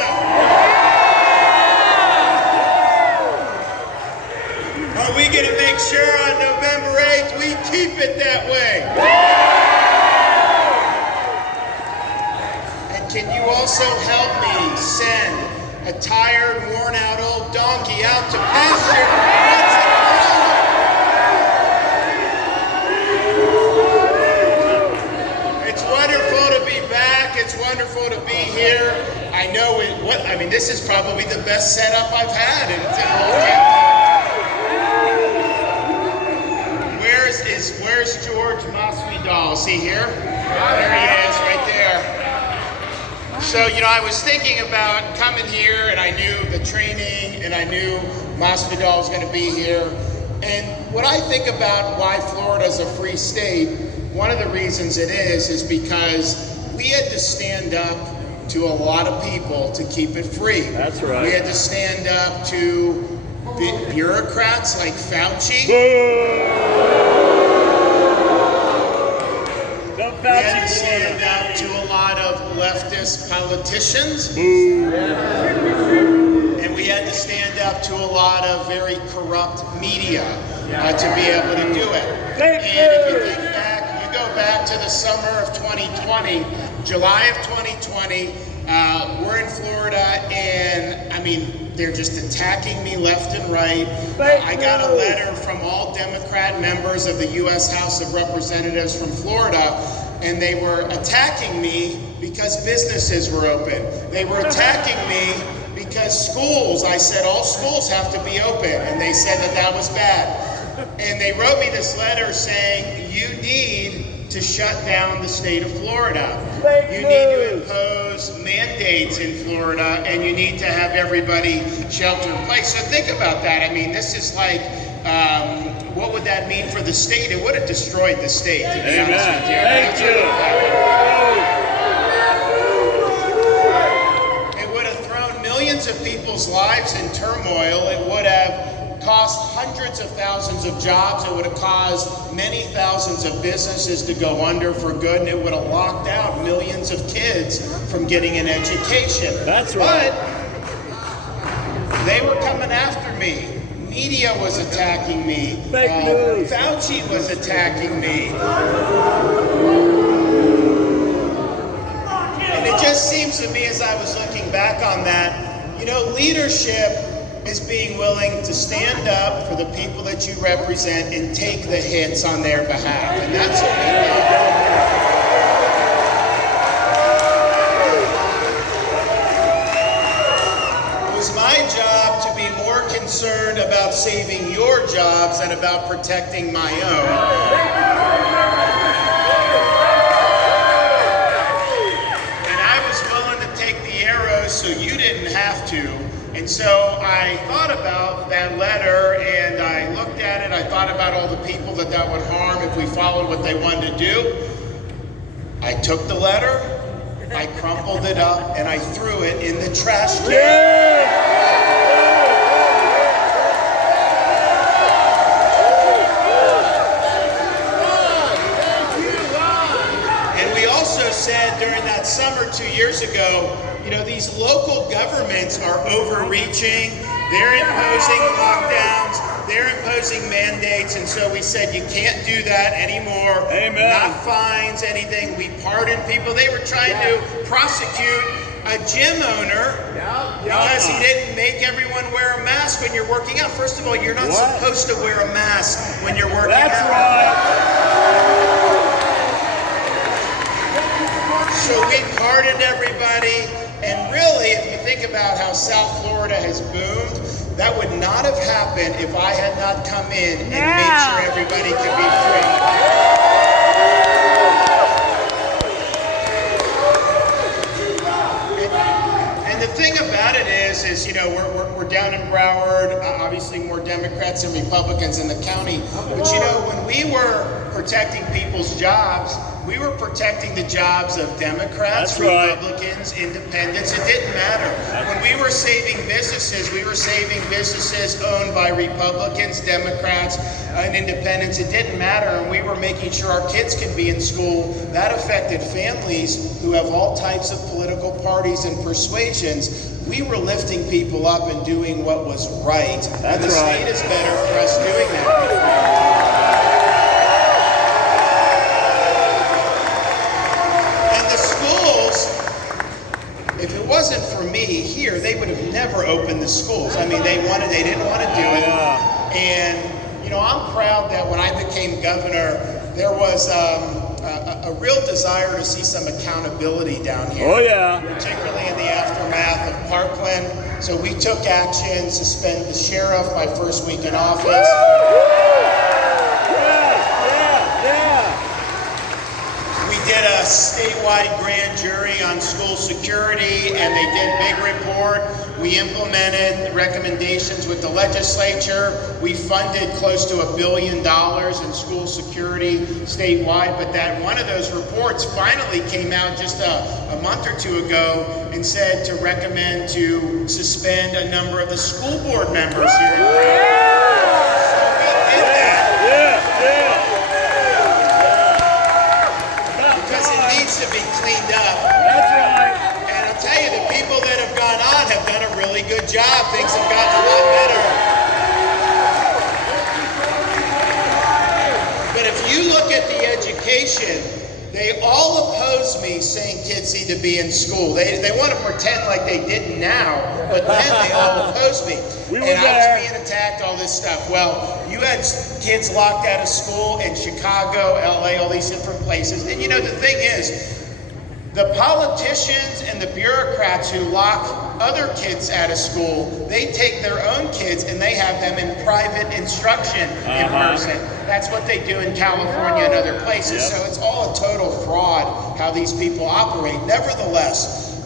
Florida? Are we going to make sure on November 8th we keep it that way? And can you also help me send a tired, worn-out old donkey out to pasture once in a while? It's wonderful to be back. It's wonderful to be here. I know this is probably the best setup I've had Where's George Masvidal? Is he here? There he is, right there. So, I was thinking about coming here, and I knew the training, and I knew Masvidal was going to be here. And what I think about why Florida is a free state, one of the reasons it is because we had to stand up to a lot of people to keep it free. That's right. We had to stand up to bureaucrats like Fauci. We had to stand up to a lot of leftist politicians. And we had to stand up to a lot of very corrupt media to be able to do it. And if you think back, you go back to the summer of 2020, July of 2020, we're in Florida, and they're just attacking me left and right. I got a letter from all Democrat members of the U.S. House of Representatives from Florida, and they were attacking me because businesses were open. They were attacking me because schools, I said all schools have to be open, and they said that was bad. And they wrote me this letter saying, you need to shut down the state of Florida. You need to impose mandates in Florida, and you need to have everybody shelter in place. So think about that. This is like, what would that mean for the state? It would have destroyed the state, to be honest with you. Thank you. It would have thrown millions of people's lives in turmoil. It would have cost hundreds of thousands of jobs. It would have caused many thousands of businesses to go under for good, and it would have locked out millions of kids from getting an education. That's right. But they were coming after me. Media was attacking me. Fake news. Fauci was attacking me. And it just seems to me, as I was looking back on that, leadership is being willing to stand up for the people that you represent and take the hits on their behalf. And that's what we do. It was my job to be more concerned about saving your jobs than about protecting my own. And I was willing to take the arrows so you didn't have to. And so I thought about that letter, and I looked at it. I thought about all the people that would harm if we followed what they wanted to do. I took the letter, I crumpled it up, and I threw it in the trash can. And we also said during that summer 2 years ago, these local governments are overreaching. They're imposing lockdowns. They're imposing mandates. And so we said, you can't do that anymore. Amen. Not fines, anything. We pardoned people. They were trying to prosecute a gym owner because he didn't make everyone wear a mask when you're working out. First of all, you're not supposed to wear a mask when you're working out. That's right. So we pardoned everybody. And really, if you think about how South Florida has boomed, that would not have happened if I had not come in and made sure everybody could be free. And the thing about it is we're down in Broward, obviously more Democrats and Republicans in the county. But when we were protecting people's jobs, We were protecting the jobs of Democrats, Republicans, independents. It didn't matter. When we were saving businesses owned by Republicans, Democrats, and independents. It didn't matter, and we were making sure our kids could be in school. That affected families who have all types of political parties and persuasions. We were lifting people up and doing what was right. And the state is better for us doing that. If it wasn't for me here, they would have never opened the schools. I mean, they didn't want to do it. And, you know, I'm proud that when I became governor, there was a real desire to see some accountability down here. Particularly in the aftermath of Parkland. So we took action, suspend the sheriff my first week in office. Did a statewide grand jury on school security, and they did big report. We implemented recommendations with the legislature. We funded close to $1 billion in school security statewide, but that one of those reports finally came out just a month or two ago and said to recommend to suspend a number of the school board members here in Brown. So we did that. To be cleaned up. That's right. And I'll tell you, the people that have gone on have done a really good job. Things have gotten a lot better. But if you look at the education, they all oppose me saying kids need to be in school. They want to pretend like they didn't now, but then they all oppose me. And I was being attacked, all this stuff. Well, you had kids locked out of school in Chicago, LA, all these different places. And you know, the thing is, the politicians and the bureaucrats who lock other kids out of school, they take their own kids and they have them in private instruction in person. That's what they do in California and other places. So it's all a total fraud how these people operate. Nevertheless,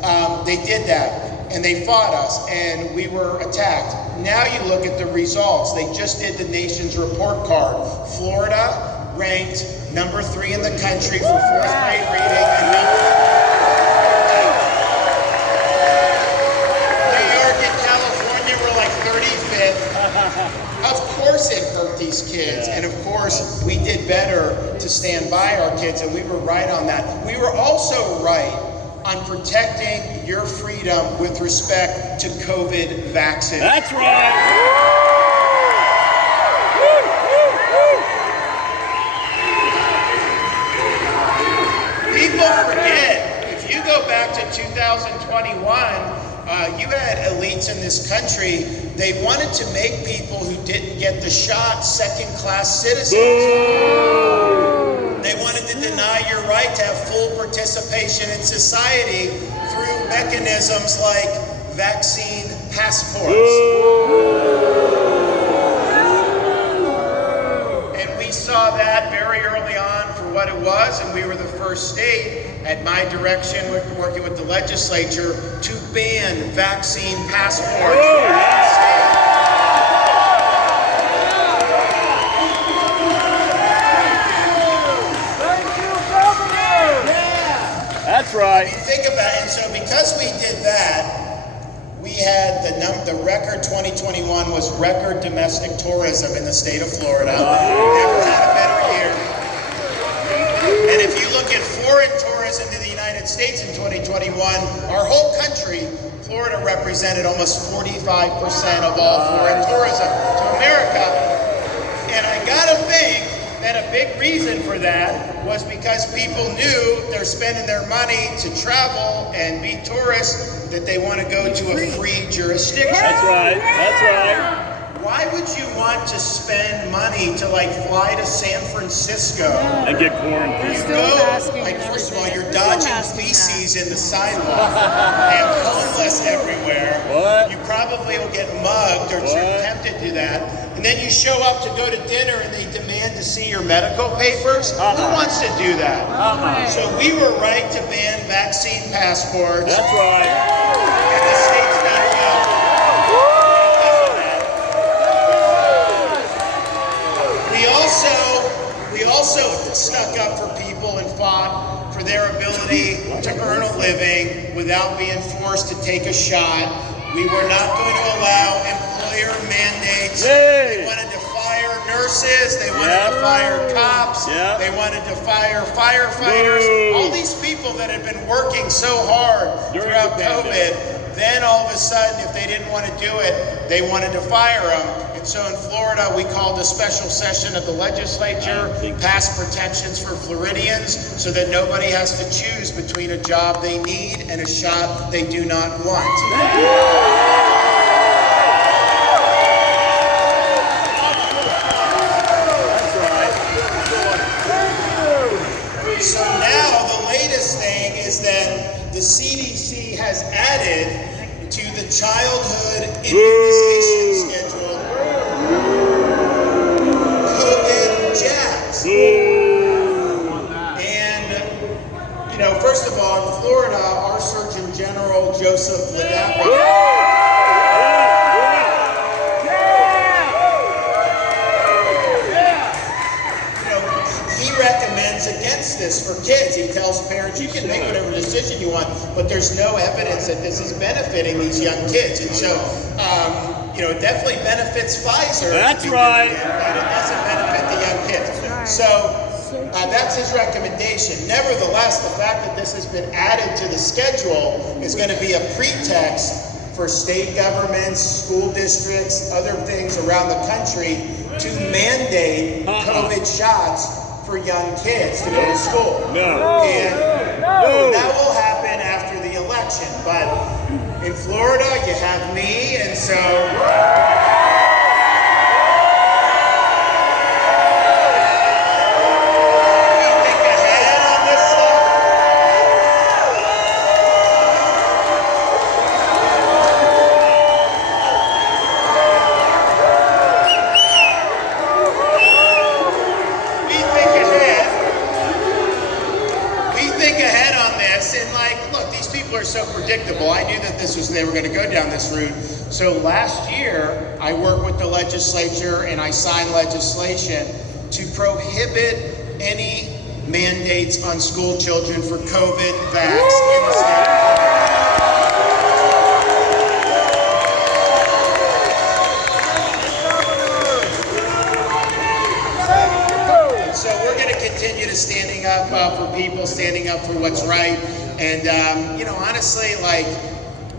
they did that. And they fought us, and we were attacked. Now you look at the results. They just did the nation's report card. Florida ranked number 3 in the country for 4th grade reading, and New York and California were like 35th. Of course it hurt these kids, and of course we did better to stand by our kids, and we were right on that. We were also right on protecting your freedom with respect to COVID vaccine. That's right. People forget, if you go back to 2021, you had elites in this country, they wanted to make people who didn't get the shot second-class citizens. They wanted to deny your right to have full participation in society through mechanisms like vaccine passports. And we saw that very early on for what it was, and we were the first state, at my direction, working with the legislature, to ban vaccine passports. That's right. I mean, think about it. And so because we did that, we had the record 2021 was record domestic tourism in the state of Florida. Never had a better year. And if you look at foreign tourism to the United States in 2021, our whole country, Florida represented almost 45% of all foreign tourism to America. And I gotta think that a big reason for that was because people knew they're spending their money to travel and be tourists, that they want to go to a free jurisdiction. That's right. That's right. Why would you want to spend money to like fly to San Francisco And get quarantined. You go, like, first of all, you're dodging feces in the sidewalk and homeless everywhere. What? You probably will get mugged or tempted to do that. And then you show up to go to dinner and they demand to see your medical papers. Who wants to do that? So we were right to ban vaccine passports. That's right. And the state's done well. We also stuck up for people and fought take a shot. We were not going to allow employer mandates. Yay. They wanted to fire nurses. They wanted to fire cops. They wanted to fire firefighters. Boo. All these people that had been working so hard throughout COVID, then all of a sudden, if they didn't want to do it, they wanted to fire them. And so in Florida, we called a special session of the legislature, passed protections for Floridians so that nobody has to choose between a job they need and a shot they do not want. So now the latest thing is that the CDC has added to the childhood immunization schedule COVID jabs. And, you know, first of all, in Florida, our Surgeon General, Joseph Ladapo, recommends against this for kids. He tells parents, you can make whatever decision you want, but there's no evidence that this is benefiting these young kids. And so, you know, it definitely benefits Pfizer. That's right. But it doesn't benefit the young kids. So, that's his recommendation. Nevertheless, the fact that this has been added to the schedule is going to be a pretext for state governments, school districts, other things around the country to mandate COVID shots for young kids to go to school. And that will happen after the election. But in Florida, you have me, and so we think ahead on this stuff. And like, look, these people are so predictable. I knew that they were going to go down this route. So last year, I worked with the legislature and I signed legislation to prohibit any mandates on school children for COVID vax in the state. So we're going to continue to standing up for people, standing up for what's right. And, you know, honestly, like,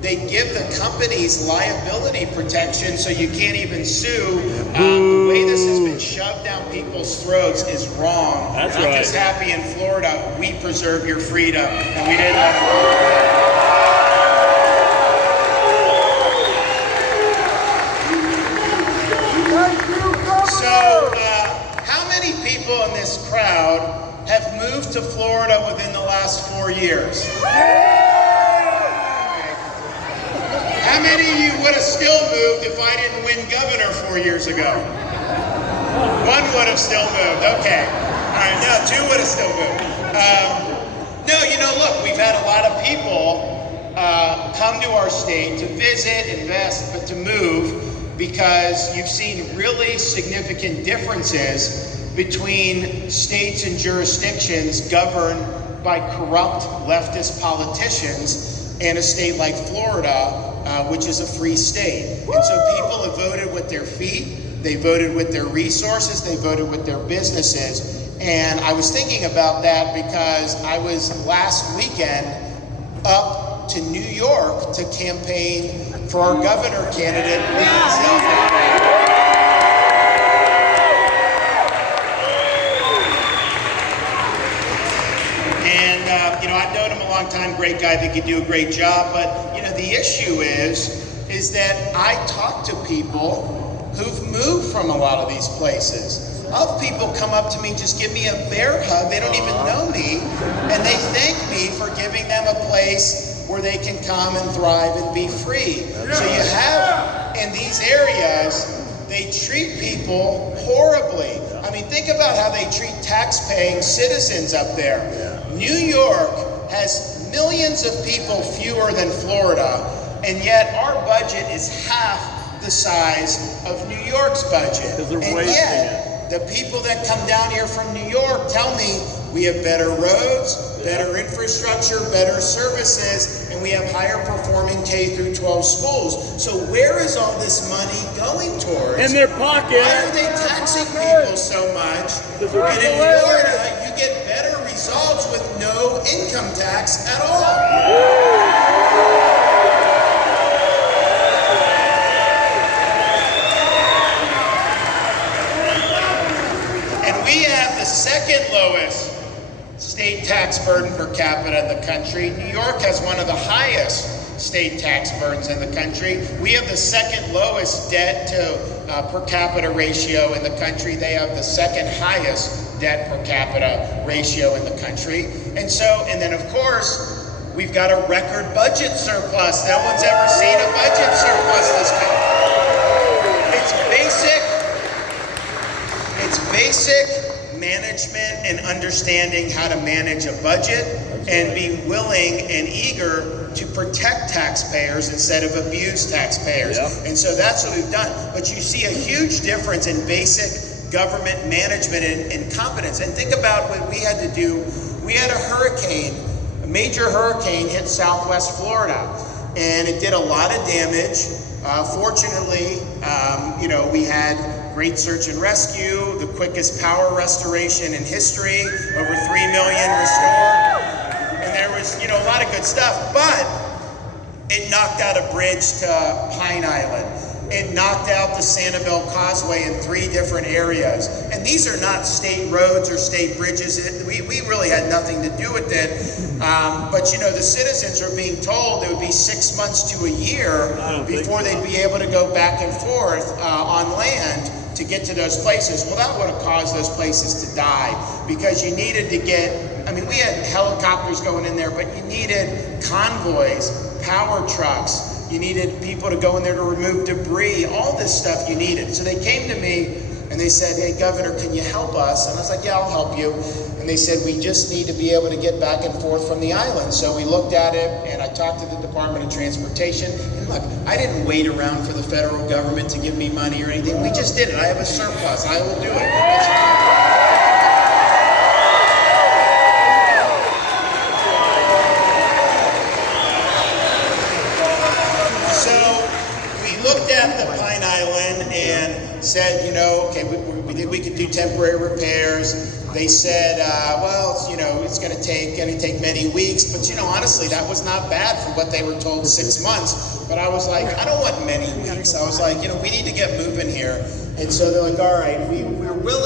they give the companies liability protection so you can't even sue. The way this has been shoved down people's throats is wrong. That's I'm right. just happy in Florida, we preserve your freedom. And we didn't let people in this crowd have moved to Florida within the last 4 years? How many of you would have still moved if I didn't win governor 4 years ago? One would have still moved. Okay. All right, no, two would have still moved. No, you know, look, we've had a lot of people come to our state to visit, invest, but to move because you've seen really significant differences between states and jurisdictions governed by corrupt leftist politicians and a state like Florida, which is a free state. And so people have voted with their feet, they voted with their resources, they voted with their businesses. And I was thinking about that because I was last weekend up to New York to campaign for our governor candidate, Lee Zeldin. You know, I've known him a long time, great guy, I think he'd do a great job, but, you know, the issue is that I talk to people who've moved from a lot of these places. I'll have people come up to me, just give me a bear hug, they don't even know me, and they thank me for giving them a place where they can come and thrive and be free. So you have, in these areas, they treat people horribly. I mean, think about how they treat tax-paying citizens up there. New York has millions of people fewer than Florida, and yet our budget is half the size of New York's budget. And yet, the people that come down here from New York tell me We have better roads, better infrastructure, better services, and we have higher performing K through 12 schools. So where is all this money going towards? In their pocket. Why are they taxing people so much? And in Florida, you get better results with no income tax at all. We have the second lowest state tax burden per capita in the country. New York has one of the highest state tax burdens in the country. We have the second lowest debt to per capita ratio in the country. They have the second highest debt per capita ratio in the country. And then of course, we've got a record budget surplus. No one's ever seen a budget surplus this country. It's basic management and understanding how to manage a budget and be willing and eager to protect taxpayers instead of abuse taxpayers. Yep. And so that's what we've done. But you see a huge difference in basic government management and competence. And think about what we had to do. We had a major hurricane hit Southwest Florida, and it did a lot of damage. Fortunately, we had great search and rescue, the quickest power restoration in history, over 3 million restored. And there was, a lot of good stuff, but it knocked out a bridge to Pine Island. It knocked out the Sanibel Causeway in 3 different areas. And these are not state roads or state bridges. We really had nothing to do with it. But the citizens are being told it would be 6 months to a year before they'd be able to go back and forth on land to get to those places. Well, that would have caused those places to die because you needed to we had helicopters going in there, but you needed convoys, power trucks, you needed people to go in there to remove debris, all this stuff you needed. So they came to me and they said, "Hey, Governor, can you help us?" And I was like, "Yeah, I'll help you." And they said, "We just need to be able to get back and forth from the island." So we looked at it, and I talked to the Department of Transportation. And look, I didn't wait around for the federal government to give me money or anything. We just did it. I have a surplus. I will do it. So we looked at the Pine Island and said, okay, we could do temporary repairs. They said, it's going to take many weeks. But honestly, that was not bad for what they were told, 6 months. But I was like, I don't want many weeks. I was like, we need to get moving here. And so they're like, all right, we're willing.